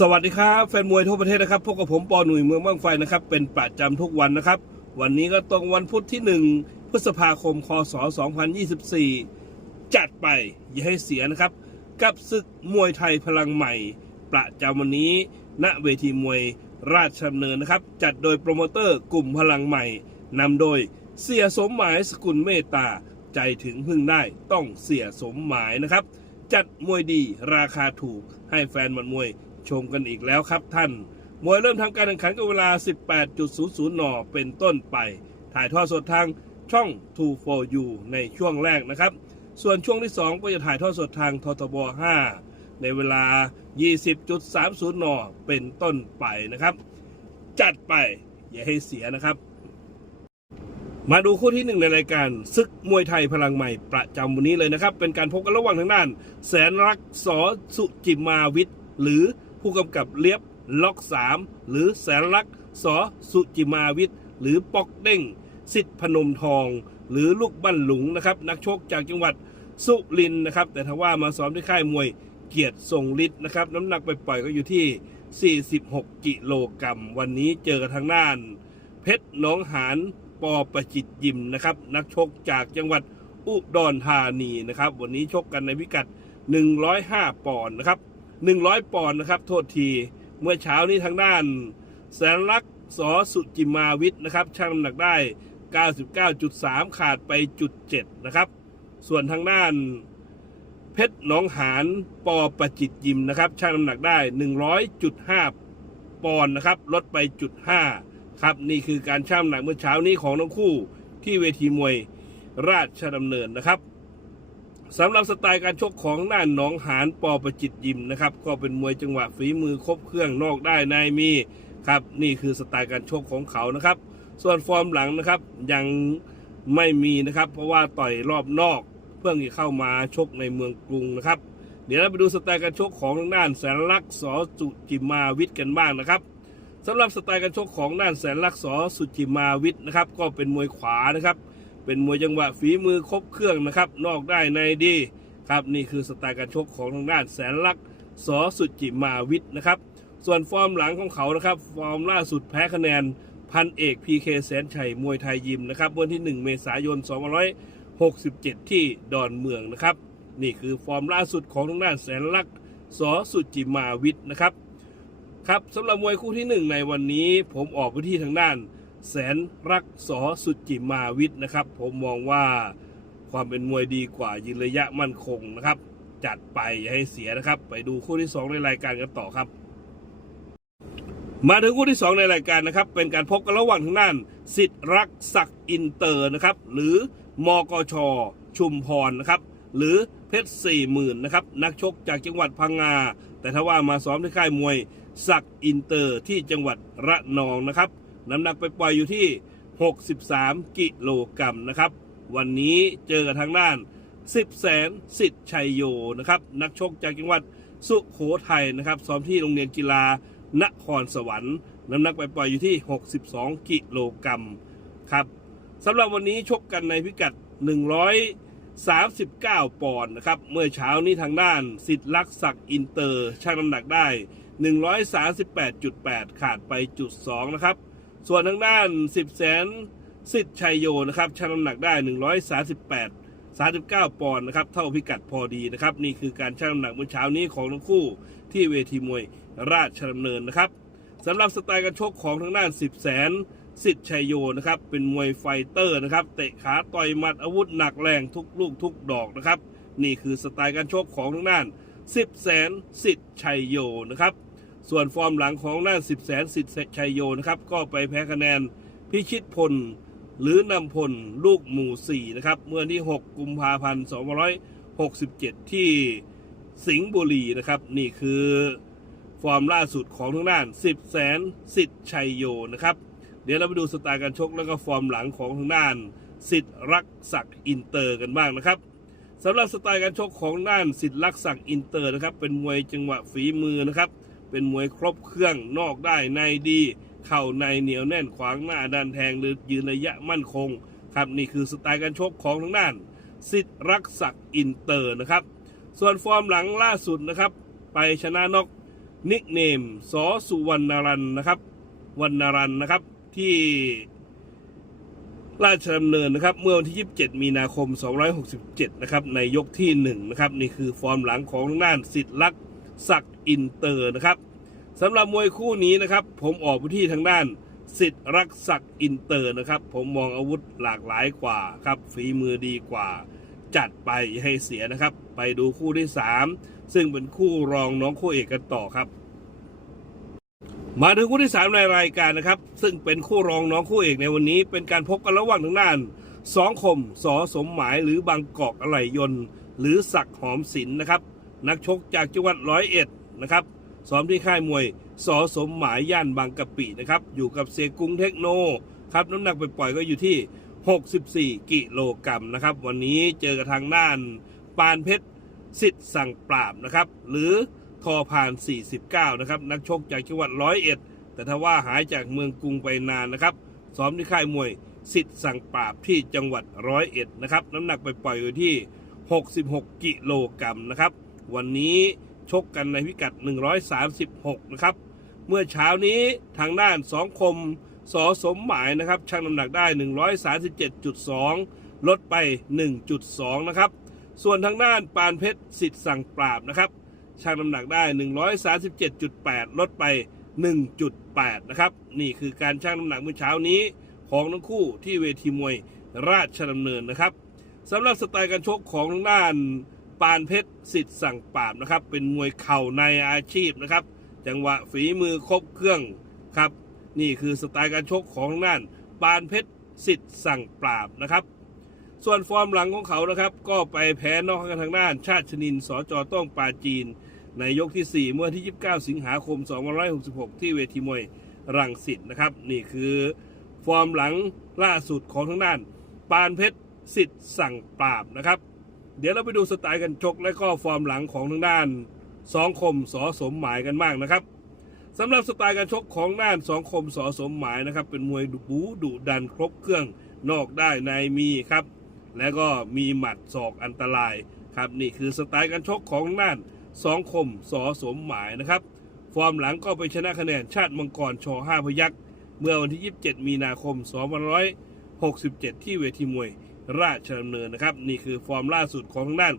สวัสดีครับแฟนมวยทั่วประเทศนะครับพบกับผมปอหนุ่ยเมืองบ้างไฟนะครับเป็นประจำทุกวันนะครับ วันนี้ก็ตรงวันพุธที่ 1 พฤษภาคม คศ 2024 จัดไปอย่าให้เสียนะครับ กับศึกมวยไทยพลังใหม่ ประจำวันนี้ ณเวทีมวยราชดำเนินนะครับ จัดโดยโปรโมเตอร์กลุ่มพลังใหม่นำโดยเสียสมหมายสกุลเมตตาใจถึงพึ่งได้ต้องเสียสมหมายนะครับ จัดมวยดีราคาถูกให้แฟนมันมวย ชมกันอีกแล้วครับท่าน มวยเริ่มทำการแข่งขันกับเวลา 18.00 น เป็นต้นไป ถ่ายทอดสดทางช่อง 2 4 u ในช่วงแรกนะครับ ส่วนช่วงที่ 2 ก็จะถ่ายทอดสดทางททบ 5 ในเวลา 20.30 น เป็นต้นไปนะครับ จัดไปอย่าให้เสียนะครับ มาดูคู่ที่หนึ่งในรายการศึกมวยไทยพลังใหม่ประจำวันนี้เลยนะครับ เป็นการพบกันระหว่างทางด้าน แสนรักสอสุจิมาวิทย์หรือ ผู้กำกับเลียบล็อก 3 หรือแสนรักสอสุจิมาวิทย์ หรือปอกเด้งสิทธิพนมทอง หรือลูกบ้านหลุงนะครับ นักชกจากจังหวัดสุรินนะครับ แต่ถ้าว่ามาซ้อมที่ค่ายมวยเกียรติทรงฤทธิ์นะครับ น้ำหนักไปปล่อยๆก็อยู่ที่ 46 กิโลกรัม วันนี้เจอกันทางด้าน เพชรน้องหานปอประจิตยิมนะครับ นักชกจากจังหวัดอุดรธานีนะครับ วันนี้ชกกันในพิกัด 105 ปอนด์นะครับ 100 ปอนด์นะครับ โทษที เมื่อเช้านี้ทางด้าน แสนลักษณ์สอสุจิมาวิทย์นะครับชั่งน้ำหนักได้ 99.3 ขาดไปจุด7นะครับ ส่วนทางด้านเพชรหนองหานปอประจิตยิมนะครับชั่งน้ำหนักได้ 100.5 ปอนด์นะครับ ลดไปจุด5ครับ นี่คือการชั่งน้ำหนักเมื่อเช้านี้ของทั้งคู่ที่เวทีมวยราชดำเนินนะครับ สำหรับสไตล์การชกของด้านหนองหานปอประจิตยิมนะครับ ก็เป็นมวยจังหวะฝีมือครบเครื่องนอกได้ในมีครับ นี่คือสไตล์การชกของเขานะครับ ส่วนฟอร์มหลังนะครับยังไม่มีนะครับ เพราะว่าต่อยรอบนอก เพื่อที่เข้ามาชกในเมืองกรุงนะครับ เดี๋ยวเราไปดูสไตล์การชกของทางด้านแสนลักษณ์สอสุจิมาวิทย์กันบ้างนะครับสำหรับสไตล์การชกของด้านแสนลักษณ์สอสุจิมาวิทย์นะครับ ก็เป็นมวยขวานะครับ เป็นมวยจังหวะฝีมือครบเครื่องนะครับ นอกได้ในดีครับนี่คือสไตล์การชกของทางด้านแสนลักษณ์สอสุจิมาวิทย์นะครับ ส่วนฟอร์มหลังของเขานะครับ ฟอร์มล่าสุดแพ้คะแนนพันเอกพีเคแสนชัยมวยไทยยิมนะครับวันที่ 1 เมษายน 2567 ที่ดอนเมืองนะครับ นี่คือฟอร์มล่าสุดของทางด้านแสนลักษณ์สอสุจิมาวิทย์นะครับครับสำหรับมวยคู่ที่หนึ่งในวันนี้ผมออกไปที่ทางด้าน แสนรักสอสุจิมาวิทย์นะครับ ผมมองว่าความเป็นมวยดีกว่ายืนระยะมั่นคงนะครับ จัดไปอย่าให้เสียนะครับ ไปดูคู่ที่สองในรายการกันต่อครับ มาถึงคู่ที่ 2 ในรายการนะครับ เป็นการพบกันระหว่างทางด้านสิทธิ์รักศักดิ์อินเตอร์นะครับ หรือมกช ชุมพรนะครับ หรือเพชรสี่หมื่นนะครับ นักชกจากจังหวัดพังงา แต่ถ้าว่ามาซ้อมที่ค่ายมวยศักดิ์อินเตอร์ที่จังหวัดระนองนะครับ น้ำหนักไปปล่อยอยู่ที่ 63 กิโลกรัมนะครับ วันนี้เจอกับทางด้าน10แสนสิทธิ์ชัยโยนะครับ นักชกจากจังหวัดสุโขทัยนะครับซ้อมที่โรงเรียนกีฬานครสวรรค์น้ำหนักไปปล่อยอยู่ที่ 62 กิโลกรัมครับสำหรับวันนี้ชกกันในพิกัด 139 ปอนด์นะครับ เมื่อเช้านี้ทางด้านสิทธิ์ลักษักอินเตอร์ชั่งน้ำหนักได้ 138.8 ขาดไปจุด2นะครับ ส่วนทางด้าน 10 แสนสิทธิ์ชัยโยนะครับชั่งน้ำหนักได้ 138 39 ปอนด์นะครับ เท่าพิกัดพอดีนะครับ นี่คือการชั่งน้ำหนักเมื่อเช้านี้ของทั้งคู่ที่เวทีมวยราชดำเนินนะครับสำหรับสไตล์การชกของทางด้าน 10 แสนสิทธิ์ชัยโยนะครับ เป็นมวยไฟเตอร์นะครับ เตะขาต่อยหมัดอาวุธหนักแรงทุกลูกทุกดอกนะครับ นี่คือสไตล์การชกของทางด้าน 10 แสนสิทธิ์ชัยโยนะครับ ส่วนฟอร์มหลังของด้าน10แสนสิทธิ์ชัยโยนะครับ ก็ไปแพ้คะแนนพิชิตพล หรือนำพลลูกหมู่ 4 นะครับ เมื่อที่ 6 กุมภาพันธ์2567 ที่สิงห์บุรีนะครับ นี่คือฟอร์มล่าสุดของทางด้าน 10 แสนสิทธิ์ชัยโยนะครับ เดี๋ยวเราไปดูสไตล์การชกแล้วก็ฟอร์มหลังของทางด้านสิทธิ์รักศักดิ์อินเตอร์กันบ้างนะครับสำหรับสไตล์การชกของด้านสิทธิ์รักศักดิ์อินเตอร์นะครับ เป็นมวยจังหวะฝีมือนะครับ เป็นมวยครบเครื่องนอกได้ในดี เข่าในเหนียวแน่นขวางหน้าดันแทงหรือยืนระยะมั่นคงครับนี่คือสไตล์การชกของทางด้านสิทธิ์รักศักดิ์อินเตอร์นะครับ ส่วนฟอร์มหลังล่าสุดนะครับ ไปชนะนกนิกเนมสอสุวรรณรันนะครับวรรณรันนะครับที่ราชดำเนินนะครับ เมื่อวันที่ 27 มีนาคม 267 นะครับ ในยกที่ 1 นะครับ นี่คือฟอร์มหลังของทางด้านสิทธิ์ลักษ์ศักอินเตอร์นะครับ สำหรับมวยคู่นี้นะครับ ผมออกไปที่ทางด้านสิทธิ์รักษ์ศักดิ์อินเตอร์นะครับ ผมมองอาวุธหลากหลายกว่าครับฝีมือดีกว่า จัดไปให้เสียนะครับ ไปดูคู่ที่ 3 ซึ่งเป็นคู่รองน้องคู่เอกกันต่อครับ มาถึงคู่ที่ 3 ในรายการนะครับ ซึ่งเป็นคู่รองน้องคู่เอกในวันนี้ เป็นการพบกันระหว่างทางด้านสองคมสอสมหมายหรือบางกอกอะไหลยนต์ หรือศักหอมศิลป์นะครับ นักชกจากจังหวัดร้อยเอ็ดนะครับ ซ้อมที่ค่ายมวยสอสมหมายย่านบางกะปินะครับ อยู่กับเซกุงเทคโนครับน้ำหนักไปปล่อยก็อยู่ที่ 64 กิโลกรัมนะครับ วันนี้เจอกับทางด้านปานเพชรสิทธิ์สั่งปราบนะครับ หรือทอพาน 49 นะครับ นักชกจากจังหวัดร้อยเอ็ดแต่ถ้าว่าหายจากเมืองกรุงไปนานนะครับซ้อมที่ค่ายมวยสิทธิ์สั่งปราบที่จังหวัดร้อยเอ็ดนะครับ น้ำหนักไปปล่อยอยู่ที่ 66 กิโลกรัมนะครับ วันนี้ ชกกันในพิกัด 136 นะครับ เมื่อเช้านี้ทางด้านสองคมสอสมหมายนะครับชั่งน้ำหนักได้ 137.2 ลดไป 1.2 นะครับ ส่วนทางด้านปานเพชรสิทธิ์สั่งปราบนะครับชั่งน้ำหนักได้ 137.8 ลดไป 1.8 นะครับ นี่คือการชั่งน้ำหนักเมื่อเช้านี้ของทั้งคู่ที่เวทีมวยราชดำเนินนะครับสำหรับสไตล์การชกของทางด้าน ปานเพชรสิทธิ์สั่งปราบนะครับ เป็นมวยเข่าในอาชีพนะครับ จังหวะฝีมือครบเครื่องครับ นี่คือสไตล์การชกของทางด้านปานเพชรสิทธิ์สั่งปราบนะครับ ส่วนฟอร์มหลังของเขานะครับ ก็ไปแพ้นอกกันทางด้าน ชาติชนินสจต้องปาจีน ในยกที่ 4 เมื่อที่ 29 สิงหาคม 2566 ที่เวทีมวยรังสิตนะครับ นี่คือฟอร์มหลังล่าสุดของทางด้าน ปานเพชรสิทธิ์สั่งปราบนะครับ เดี๋ยวเราไปดูสไตล์กันชกและก็ฟอร์มหลังของทางด้านสองคมสอสมหมายกันมากนะครับสำหรับสไตล์การชกของด้านสองคมสอสมหมายนะครับ เป็นมวยดุบูดุดันครบเครื่องนอกได้ในมีครับ และก็มีหมัดศอกอันตรายครับนี่คือสไตล์การชกของด้านสองคมสอสมหมายนะครับ ฟอร์มหลังก็ไปชนะคะแนนชาติมังกรชอห้าพยักษ์เมื่อวันที่ 27 มีนาคม 2567 ที่เวทีมวย ราชดำเนินนะครับ นี่คือฟอร์มล่าสุดของทางด้าน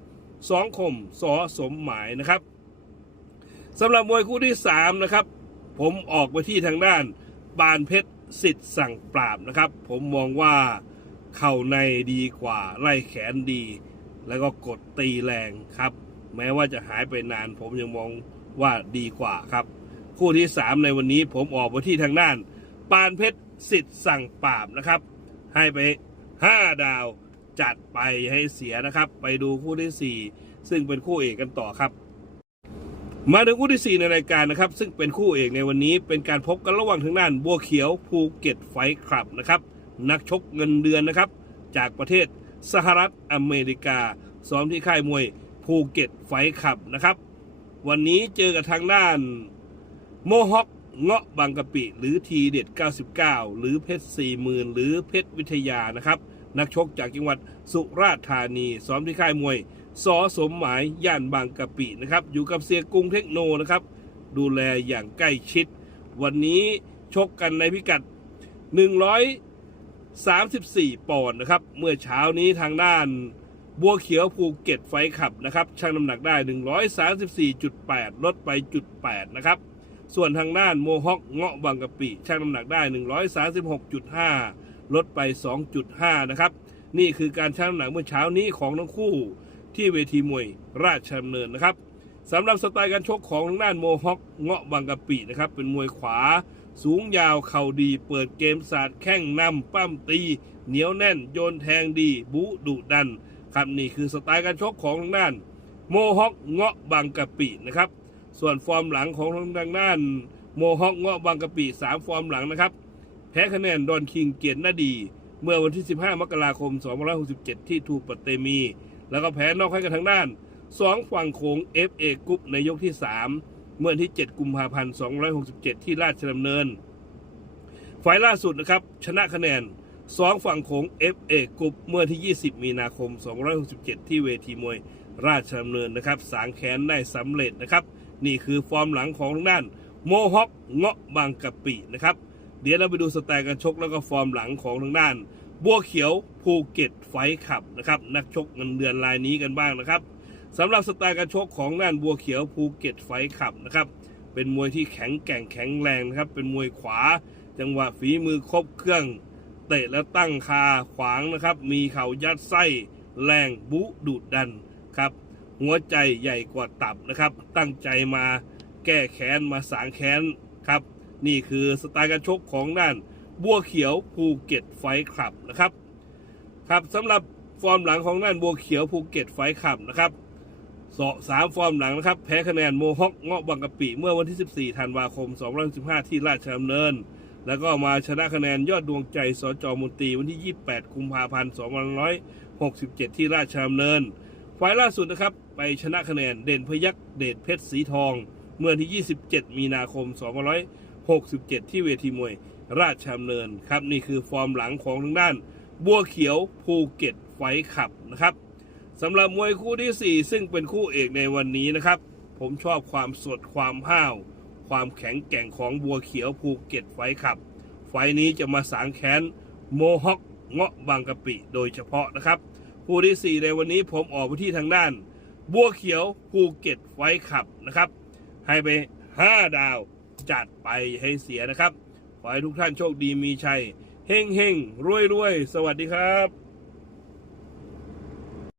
สองคมสอสมหมายนะครับสำหรับมวยคู่ที่3นะครับผมออกไปที่ทางด้านบานเพชรสิทธิ์สั่งปราบนะครับ ผมมองว่าเข่าในดีกว่าไล่แขนดี แล้วก็กดตีแรงครับ แม้ว่าจะหายไปนาน ผมยังมองว่าดีกว่าครับ คู่ที่ 3 ในวันนี้ผมออกไปที่ทางด้าน ปานเพชรสิทธิ์สั่งปราบนะครับ ให้ไป 5 ดาวจัดไปให้เสียนะครับ ไปดูคู่ที่ 4 ซึ่งเป็นคู่เอกกันต่อครับ มาถึงคู่ที่ 4 ในรายการนะครับ ซึ่งเป็นคู่เอกในวันนี้เป็นการพบกันระหว่างทางด้านบัวเขียวภูเก็ตไฟคลับนะครับ นักชกเงินเดือนนะครับ จากประเทศสหรัฐอเมริกา ซ้อมที่ค่ายมวยภูเก็ตไฟคลับนะครับ วันนี้เจอกับทางด้านโมฮอค เงาะบางกะปิ หรือทีเด็ด 99 หรือเพชร 40,000 หรือเพชรวิทยานะครับ นักชกจากจังหวัดสุราษฎร์ธานี ซ้อมที่ค่ายมวยสอสมหมายย่านบางกะปินะครับ อยู่กับเสียกรุงเทคโนนะครับ ดูแลอย่างใกล้ชิด วันนี้ชกกันในพิกัด 134 ปอนด์นะครับ เมื่อเช้านี้ทางด้านบัวเขียวภูเก็ตไฟขับนะครับ ชั่งน้ำหนักได้ 134.8 ลดไปจุด8นะครับ ส่วนทางด้านโมฮอคเงาะบางกะปิชั่งน้ำหนักได้ 136.5 ลดไป 2.5 นะครับ นี่คือการชั่งน้ำหนักเมื่อเช้านี้ของทั้งคู่ที่เวทีมวยราชดำเนินนะครับสำหรับสไตล์การชกของทางด้านโมฮอคเงาะบางกะปินะครับ เป็นมวยขวา สูงยาวเข่าดี เปิดเกมศาสตร์แข้งนำปั้มตี เหนียวแน่น โยนแทงดี บุดุดัน ครับนี่คือสไตล์การชกของทางด้านโมฮอคเงาะบางกะปินะครับ ส่วนฟอร์มหลังของทางด้านโมฮอคเงาะบางกะปิ3ฟอร์มหลังนะครับ แพ้คะแนนดอนคิงเกียรตินาดี เมื่อวันที่ 15 มกราคม 2567 ที่ทูปเตมี แล้วก็แพ้นอกให้กับทางด้านสองฝั่งโขง FA กรุ๊ปในยกที่ 3 เมื่อวันที่ 7 กุมภาพันธ์ 2567 ที่ราชดำเนินไฟล์ล่าสุดนะครับ ชนะคะแนนสองฝั่งโขง FA กรุ๊ปเมื่อที่ 20 มีนาคม 2567 ที่เวทีมวยราชดำเนินนะครับ สางแขนได้สำเร็จนะครับ นี่คือฟอร์มหลังของทางด้านโมฮอคเงาะบางกะปินะครับ เดี๋ยวเราไปดูสไตล์การชกแล้วก็ฟอร์มหลังของทางด้าน บัวเขียวภูเก็ตไฟขับนะครับนักชกเงินเดือนรายนี้กันบ้างนะครับสำหรับสไตล์การชกของด้านบัวเขียวภูเก็ตไฟขับนะครับ เป็นมวยที่แข็งแกร่งแข็งแรงนะครับ เป็นมวยขวา จังหวะฝีมือครบเครื่อง เตะแล้วตั้งคาขวางนะครับ มีเข่ายัดไส้แรงบุดุดันครับ หัวใจใหญ่กว่าตับนะครับ ตั้งใจมาแก้แค้นมาสางแค้นครับ นี่คือสไตล์การชกของด้านบัวเขียวภูเก็ตไฟคลับนะครับ ครับสำหรับฟอร์มหลังของด้านบัวเขียวภูเก็ตไฟคลับนะครับสอสามฟอร์มหลังนะครับ แพ้คะแนนโมฮอคเงาะบางกะปิเมื่อวันที่ 14ธันวาคม2015 ที่ราชดำเนิน แล้วก็มาชนะคะแนนยอดดวงใจสจมนตรีวันที่ 28 กุมภาพันธ์ 2567 ที่ราชดำเนิน ไฟล์ล่าสุดนะครับ ไปชนะคะแนนเด่นพยักเดชเพชรสีทอง เมื่อที่ 27 มีนาคม 2567 ที่เวทีมวยราชดำเนินครับ นี่คือฟอร์มหลังของทางด้าน บัวเขียวภูเก็ตไฟขับนะครับสำหรับมวยคู่ที่ 4 ซึ่งเป็นคู่เอกในวันนี้นะครับ ผมชอบความสดความห้าว ความแข็งแกร่งของบัวเขียวภูเก็ตไฟขับ ไฟนี้จะมาสางแค้นโมฮอคเงาะบางกะปิโดยเฉพาะนะครับ คู่ที่ 4 ในวันนี้ผมออกไปที่ทางด้าน บัวเขียวภูเก็ตไฟขับนะครับ ให้ไป 5 ดาวจัดไปให้เสียนะครับ ขอให้ทุกท่านโชคดีมีชัยเฮงเฮงรวยรวยสวัสดีครับ